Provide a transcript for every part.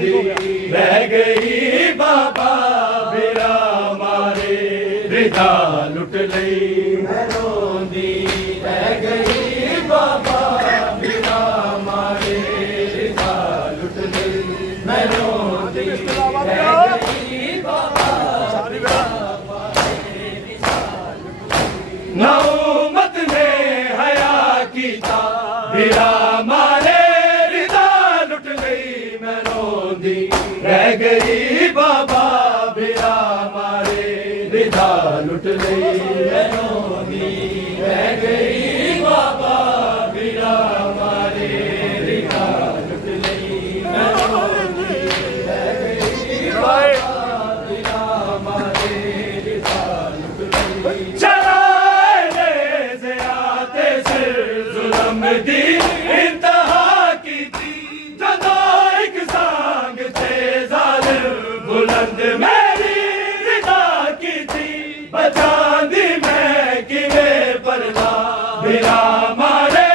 रोंदी रह गई बाबा बिरा मारे रिदा लुट लई मैं रोंदी रह गई बाबा बिरा मारे रिदा लुट लई मैं रोंदी रह गई बाबा बिरा मारे रिदा लुट लई ना उम्मत ने हया कीता बिरा मारे रिदा लुट लई मैं रोंदी रह गई बाबा बिरा मारे रिदा लुट लई मैं रोंदी रह गई बाबा बिरा मारे रिदा लुट लई मैं रोंदी रह गई बाबा बिरा मारे रिदा लुट लई चलाए से आते सिर जुल्म दी इंतहा की थी जदा एक सांग थे जालिम बुलंद मेरी रिदा की थी बचा दी मैं किवे परदा बिरा मारे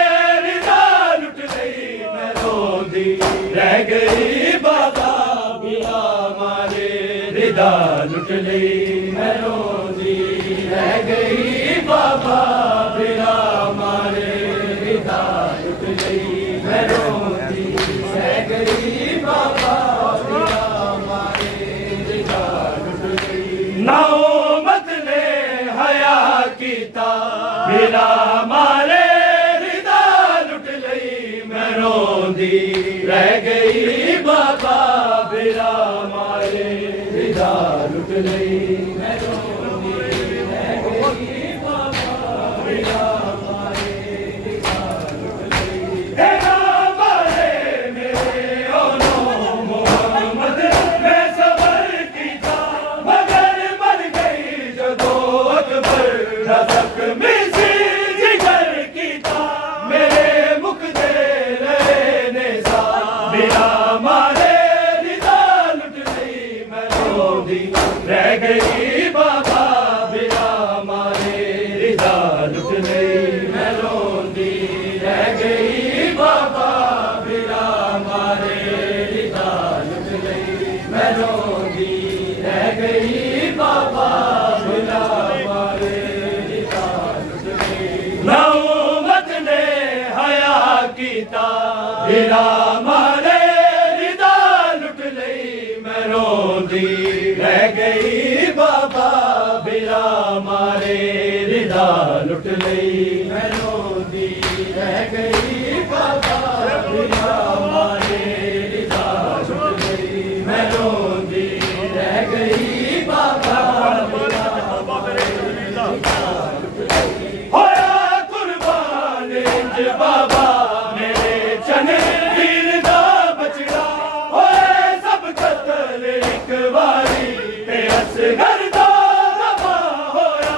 रिदा लुट गई मैं रोंदी रह गई बाबा बिरा मारे रिदा लुट गई मैं रोंदी रह गई बाबा बिरा मारे रिदा लुट गई मैं रोंदी रह गई बाबा बिरा मारे रिदा लुट गई ना उम्मत ने हया कीता बिरा मारे रिदा लुट लई मैं रोंदी रह गई बाबा बिरा मारे रिदा लुट लई मैं रोंदी रह गई बाबा बिरा मारे रिदा लुट लई तेरा मारे मेरे ओनो मोहम्मद मैं सबर कीता मगर मर गई जो दो अकबर रज़क मिसी जिगर कीता मेरे मुख दे रहने सा बिरा मारे रिदा लुट लई मैं रोंदी रह गई बाबा बिरा मारे रिदा लुट लई मैं रोंदी रह गई बाबा बिरा मारे रिदा लुट लई मैं रोंदी रह गई बाबा बिरा मारे रिदा लुट लई ना उम्मत ने हया कीता बिरा मारे रिदा लुट लई मैं रोंदी रह गई बाबा बिरा मारे रिदा लुट लई मैं रोंदी रह गई बाबा बिरा मारे रिदा लुट लई मैं रोंदी रह गई बाबा बिरा मारे रिदा लुट लई होया कुर्बान इंज बाबा मेरे चने वीर दा बचड़ा होए सब कत्ल एक बारी ते असगर दा दबा होया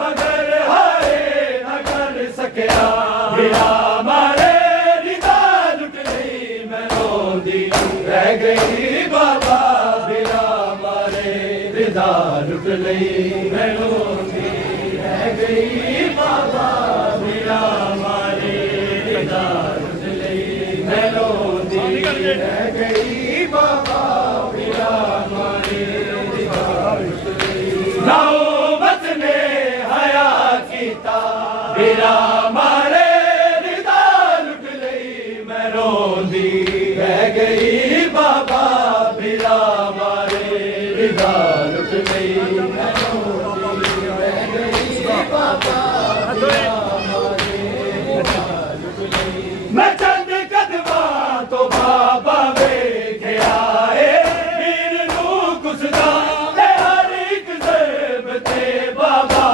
मगर हारे न कर सकिया बिरा मारे रिदा लुट लई मैं रोंदी रह गई बाबा बिरा मारे रिदा लुट लई मैं रोंदी रह गई बाबा बिरा मारे रिदा लुट लई मैं रोंदी रह गई बाबा बिरा मारे रिदा लुट लई ना उम्मत ने हया कीता बिरा मारे रिदा लुट लई मैं रोंदी रह गई बाबा बिरा मारे रिदा लुट लई मैं रोंदी रह गई बाबा बिरा मारे रिदा लुट लई मैं चंद कदमा तो बाबा वेख्या है वीर नू कुसदा ते हर एक ज़रब ते बाबा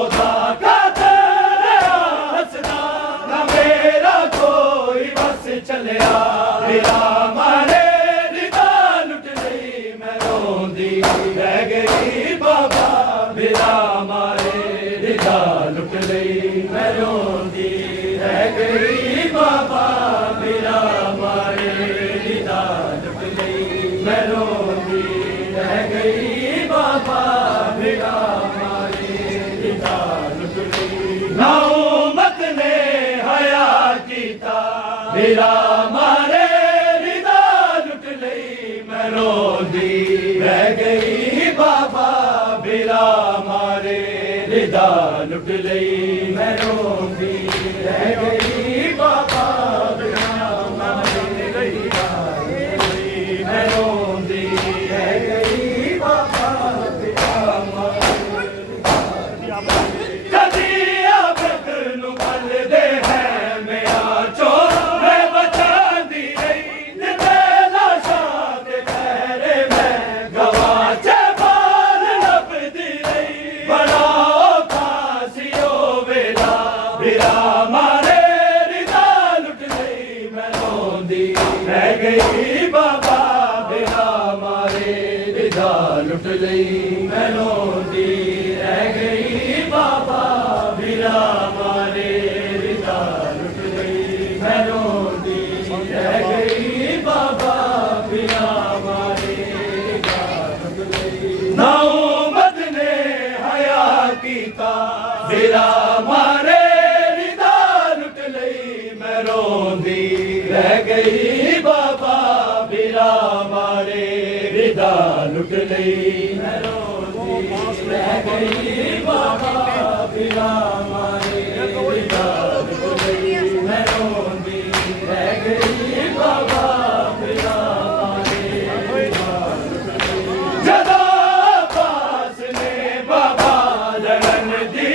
ओदा कातर हसदा ना मेरा कोई बस चलिया बिरा मारे रिदा लुट लई मैं रोंदी रह गई बाबा बिरा मारे रिदा लुट लई मैं रोंदी रह गई बाबा बिरा मारे रिदा लुट लई मैं रोंदी रह गई बाबा बिरा मारे रिदा लुट लई ना उम्मत ने हया कीता बिरा मारे रिदा लुट लई मैं रोंदी रह गई बाबा बिरा मारे रिदा लुट लई मैं रोंदी रह गई बाबा बिरा मारे रिदा लुट लई मैं रोंदी रह गई बाबा बिरा मारे कदी अबद नु बल दे है मेरा चोर मैं बचा दी रही ते लाशा दे पैरे मैं गवाचे बाल लभदी रही बड़ा औखा सी ओ वेला बिरा मारे रिदा लुट लई मैं रोंदी रह गई बाबा बिरा मारे रिदा लुट लई मैं रोंदी रह गई बाबा बिरा मारे रिदा लुट गई मैं रोंदी रह गई बाबा बिरा मारे रिदा लुट गई नौमत ने हया कीता बिरा मारे रिदा लुट लई मैं रोंदी रह गई बाबा बिरा मारे रिदा लुट लई मैं रोंदी रह गई बाबा बिरा मारे रिदा लुट लई मैं रोंदी रह गई बाबा बिरा मारे रिदा लुट लई जदा पास ने बाबा लड़न दी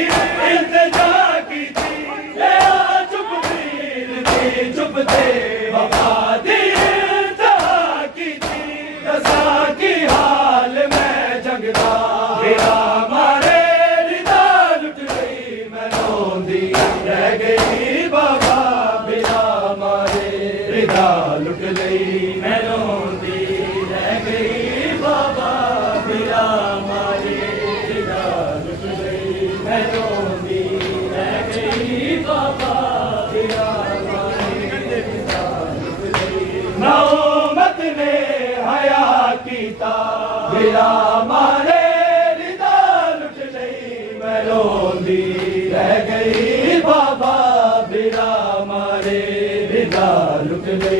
इल्तिजा की थी ले आ चुप पीर दी चुप थे बाबा दी इंतहा की थी दसा की हाल में जगदा बिरा मारे रिदा लुट गई मैं रोंदी रह गई बाबा बिरा मारे रिदा लुट गई मैं रोंदी रह गई बाबा बिरा मारे रिदा लुट गई मैं रोंदी रह गई बाबा बिरा मारे रिदा लुट गई नौमत ने हया कीता बिरा मारे रिदा लुट लई मैं रोंदी रह गई बाबा बिरा मारे रिदा लुट लई